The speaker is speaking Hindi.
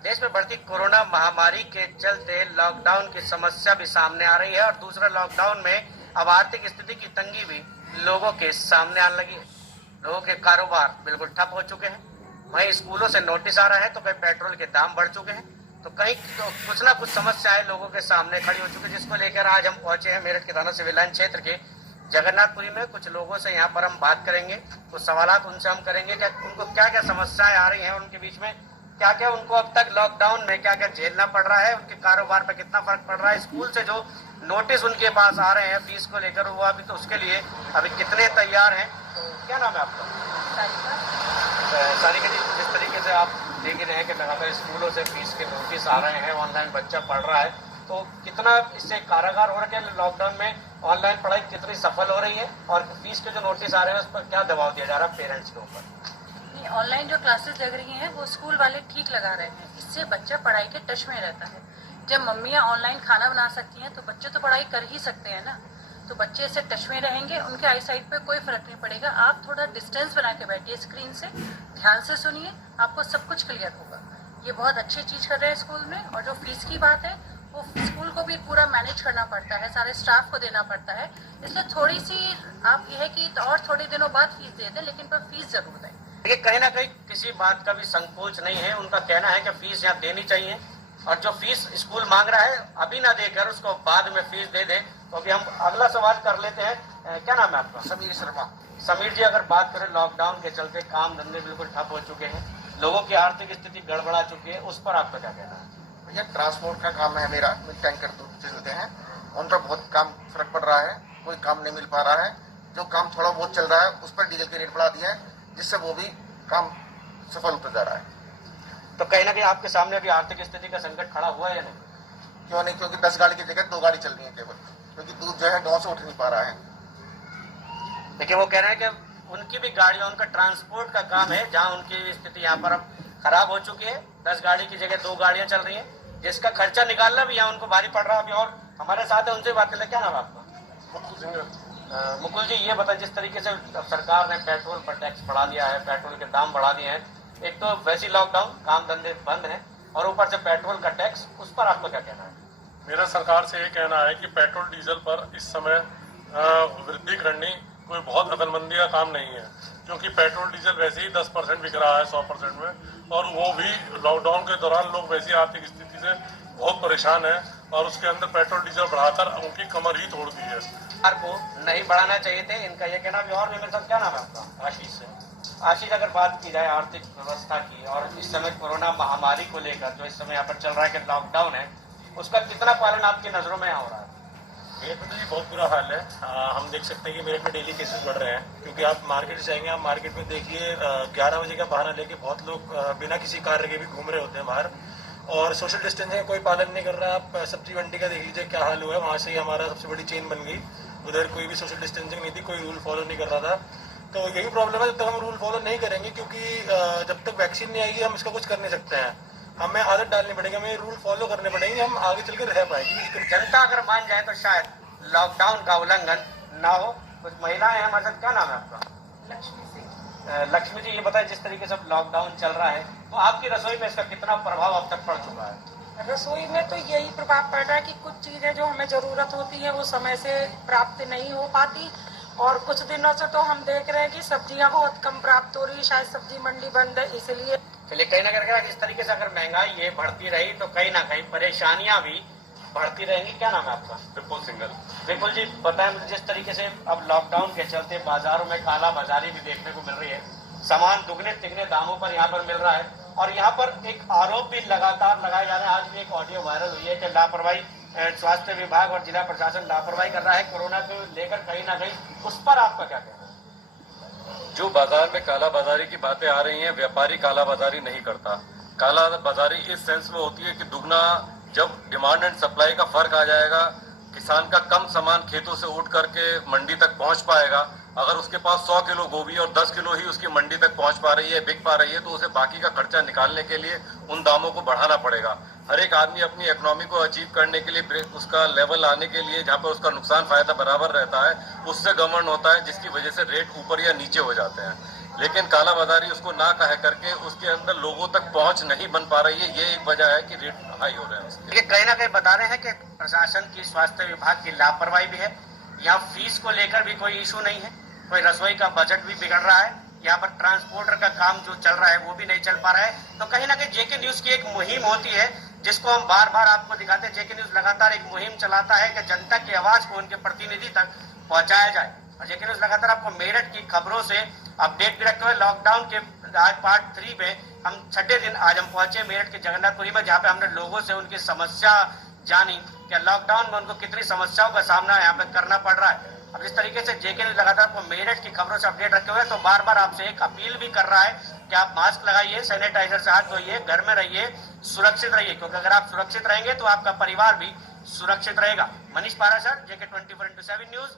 देश में बढ़ती कोरोना महामारी के चलते लॉकडाउन की समस्या भी सामने आ रही है और दूसरा लॉकडाउन में अब आर्थिक स्थिति की तंगी भी लोगों के सामने आने लगी है। लोगों के कारोबार बिल्कुल ठप हो चुके हैं। वहीं स्कूलों से नोटिस आ रहा है तो कहीं पेट्रोल के दाम बढ़ चुके हैं, तो कहीं तो कुछ ना कुछ समस्याएं लोगों के सामने खड़ी हो चुकी है, जिसको लेकर आज हम पहुंचे हैं मेरठ के थाना सिविल लाइन क्षेत्र के जगन्नाथपुरी में। कुछ लोगों से यहाँ पर हम बात करेंगे, कुछ सवालात उनसे हम करेंगे कि उनको क्या क्या समस्याएं आ रही हैं, उनके बीच में क्या क्या उनको अब तक लॉकडाउन में क्या क्या झेलना पड़ रहा है, उनके कारोबार पर कितना फर्क पड़ रहा है, स्कूल से जो नोटिस उनके पास आ रहे हैं फीस को लेकर वो अभी तो उसके लिए अभी कितने तैयार हैं। तो क्या नाम है आपका? सारिका जी, जिस तरीके से आप देख रहे हैं कि लगातार स्कूलों से फीस के नोटिस आ रहे हैं, ऑनलाइन बच्चा पढ़ रहा है, तो कितना इससे कारागार हो रहा है? लॉकडाउन में ऑनलाइन पढ़ाई कितनी सफल हो रही है और फीस के जो नोटिस आ रहे हैं उस पर क्या दबाव दिया जा रहा है पेरेंट्स के ऊपर? ऑनलाइन जो क्लासेस लग रही हैं वो स्कूल वाले ठीक लगा रहे हैं, इससे बच्चा पढ़ाई के टच में रहता है। जब मम्मियाँ ऑनलाइन खाना बना सकती हैं तो बच्चे तो पढ़ाई कर ही सकते हैं ना, तो बच्चे इससे टच में रहेंगे, उनके आई साइड पे कोई फर्क नहीं पड़ेगा। आप थोड़ा डिस्टेंस बना के बैठिए स्क्रीन से, ध्यान से सुनिए, आपको सब कुछ क्लियर होगा। ये बहुत अच्छी चीज कर रहे हैं स्कूल में। और जो फीस की बात है वो स्कूल को भी पूरा मैनेज करना पड़ता है, सारे स्टाफ को देना पड़ता है, इसलिए थोड़ी सी आप ये है कि और थोड़े दिनों बाद फीस दे दें, लेकिन पर फीस जरूर दें। देखिए, कहीं ना कहीं किसी बात का भी संकोच नहीं है। उनका कहना है कि फीस यहाँ देनी चाहिए और जो फीस स्कूल मांग रहा है अभी ना देकर उसको बाद में फीस दे दे। तो अभी हम अगला सवाल कर लेते हैं। क्या नाम है आपका? समीर शर्मा। समीर जी, अगर बात करें लॉकडाउन के चलते काम धंधे बिल्कुल ठप हो चुके हैं, लोगों की आर्थिक स्थिति गड़बड़ा चुकी है, उस पर आपका क्या कहना है? भैया, ट्रांसपोर्ट का काम है मेरा, टैंकर चलते हैं, उन पर बहुत काम फर्क पड़ रहा है, कोई काम नहीं मिल पा रहा है। जो काम थोड़ा बहुत चल रहा है उस पर डीजल के रेट बढ़ा दिया है, जिससे वो भी काम सफल होता जा रहा है। तो कहीं ना कहीं आपके सामने अभी आर्थिक स्थिति का संकट खड़ा हुआ है या नहीं? क्यों नहीं, क्योंकि 10 गाड़ी की जगह 2 गाड़ी चल रही है केवल, क्योंकि दूध जो है गाँव से उठ नहीं पा रहा है। देखिए, वो कह रहे हैं कि उनकी भी गाड़ियां, उनका ट्रांसपोर्ट का काम है, जहां उनकी स्थिति यहाँ पर अब खराब हो चुकी है। 10 गाड़ी की जगह 2 गाड़ियां चल रही हैं, जिसका खर्चा निकालना भी यहाँ उनको भारी पड़ रहा है। अभी और हमारे साथ है, उनसे बात कर ले। क्या नाम है आपका? मुकुल जी, ये बताएं, जिस तरीके से सरकार ने पेट्रोल पर टैक्स बढ़ा दिया है, पेट्रोल के दाम बढ़ा दिए हैं, एक तो वैसी लॉकडाउन, काम धंधे बंद हैं और ऊपर से पेट्रोल का टैक्स, उस पर आपका क्या कहना है? मेरा सरकार से ये कहना है कि पेट्रोल डीजल पर इस समय वृद्धि करनी कोई बहुत अकलमंदी का काम नहीं है, क्योंकि पेट्रोल डीजल वैसे ही 10% बिक रहा है 100% में, और वो भी लॉकडाउन के दौरान लोग वैसी आर्थिक स्थिति से बहुत परेशान है और उसके अंदर पेट्रोल डीजल बढ़ाकर उनकी कमर ही तोड़ दी है। सरकार को नहीं बढ़ाना चाहिए थे, इनका ये कहना भी। और भी मेरे साथ क्या नाम है आपका? आशीष से। आशीष, अगर बात की जाए आर्थिक व्यवस्था की और इस समय कोरोना महामारी को लेकर जो इस समय यहाँ पर चल रहा है कि लॉकडाउन है, उसका कितना पालन आपकी नजरों में यहाँ हो रहा है? मेरठ में तो जी बहुत बुरा हाल है। हम देख सकते हैं कि मेरठ में डेली केसेस बढ़ रहे हैं, क्योंकि आप मार्केट जाएंगे, आप मार्केट में देखिए 11 बजे का बहाना लेके बहुत लोग बिना किसी कार्य के भी घूम रहे होते हैं बाहर, और सोशल डिस्टेंसिंग का कोई पालन नहीं कर रहा। आप सब्जी मंडी का देख लीजिए क्या हाल हुआ है, वहाँ से ही हमारा सबसे बड़ी चेन बन गई। उधर कोई भी सोशल डिस्टेंसिंग नहीं थी, कोई रूल फॉलो नहीं कर रहा था। तो यही प्रॉब्लम है, जब तक हम रूल फॉलो नहीं करेंगे, क्योंकि जब तक वैक्सीन नहीं आएगी हम इसका कुछ कर नहीं सकते हैं। हमें आदत डालनी पड़ेगी, हमें रूल फॉलो करने पड़ेंगे, हम आगे चल कर रह पाएंगे। जनता अगर मान जाए तो शायद लॉकडाउन का उल्लंघन ना हो। कुछ महिलाएं हैं हमारे साथ। क्या नाम है आपका? लक्ष्मी सिंह। लक्ष्मी जी, ये बताएं, जिस तरीके से लॉकडाउन चल रहा है तो आपकी रसोई में इसका कितना प्रभाव अब तक पड़ चुका है? रसोई में तो यही प्रभाव पड़ रहा है कि कुछ चीजें जो हमें जरूरत होती है वो समय से प्राप्त नहीं हो पाती, और कुछ दिनों से तो हम देख रहे हैं कि सब्जियां बहुत कम प्राप्त हो रही, शायद सब्जी मंडी बंद है इसलिए। चलिए, कहीं ना कहीं इस तरीके से अगर महंगाई ये बढ़ती रही तो कहीं ना कहीं परेशानियां भी बढ़ती रहेंगी। क्या नाम है आपका? विपुल सिंगल। विपुल जी, बताएं मुझे, जिस तरीके से अब लॉकडाउन के चलते बाजारों में काला बाजारी भी देखने को मिल रही है, सामान दुगने तिगने दामों पर यहाँ पर मिल रहा है, और यहाँ पर एक आरोप भी लगातार लगाए जा रहे हैं। आज भी एक ऑडियो वायरल हुई है कि लापरवाही, स्वास्थ्य विभाग और जिला प्रशासन लापरवाही कर रहा है कोरोना को लेकर, कहीं ना कहीं उस पर आपका क्या कहना है? जो बाजार में काला बाजारी की बातें आ रही हैं, व्यापारी काला बाजारी नहीं करता। काला बाजारी इस सेंस में होती है कि दुगना, जब डिमांड एंड सप्लाई का फर्क आ जाएगा, किसान का कम सामान खेतों से उठ करके मंडी तक पहुंच पाएगा। अगर उसके पास 100 किलो गोभी और 10 किलो ही उसकी मंडी तक पहुंच पा रही है, बिक पा रही है, तो उसे बाकी का खर्चा निकालने के लिए उन दामों को बढ़ाना पड़ेगा। हर एक आदमी अपनी इकोनॉमी को अचीव करने के लिए, उसका लेवल आने के लिए, जहां पर उसका नुकसान फायदा बराबर रहता है, उससे गवर्न होता है, जिसकी वजह से रेट ऊपर या नीचे हो जाते हैं। लेकिन कालाबाजारी उसको ना कह करके उसके अंदर लोगों तक पहुंच नहीं बन पा रही है। ये एक वजह है कि रेट हाई हो रहे हैं उसके। ये कहीं ना कहीं बता रहे हैं कि प्रशासन की, स्वास्थ्य विभाग की लापरवाही भी है। यहाँ फीस को लेकर भी कोई इशू नहीं है, कोई रसोई का बजट भी बिगड़ रहा है, यहाँ पर ट्रांसपोर्टर का काम जो चल रहा है वो भी नहीं चल पा रहा है। तो कहीं ना कहीं जेके न्यूज की एक मुहिम होती है जिसको हम बार बार आपको दिखाते हैं। जेके न्यूज लगातार एक मुहिम चलाता है कि जनता की आवाज को उनके प्रतिनिधि तक पहुंचाया जाए। और जेके न्यूज लगातार आपको मेरठ की खबरों से अपडेट भी रखते हुए लॉकडाउन के आज पार्ट 3 में हम 6ठे दिन आज हम पहुंचे मेरठ के जगन्नाथपुरी में, जहाँ पे हमने लोगों से उनकी समस्या जानी कि लॉकडाउन में उनको कितनी समस्याओं का सामना यहाँ पे करना पड़ रहा है। अब इस तरीके से जेके न्यूज लगातार आपको मेरठ की खबरों से अपडेट रखे हुए, तो बार बार आपसे एक अपील भी कर रहा है कि आप मास्क लगाइए, सैनिटाइजर से हाथ धोइए, घर में रहिए, सुरक्षित रहिए, क्योंकि अगर आप सुरक्षित रहेंगे तो आपका परिवार भी सुरक्षित रहेगा। मनीष पाराशर, जेके 24/7 न्यूज।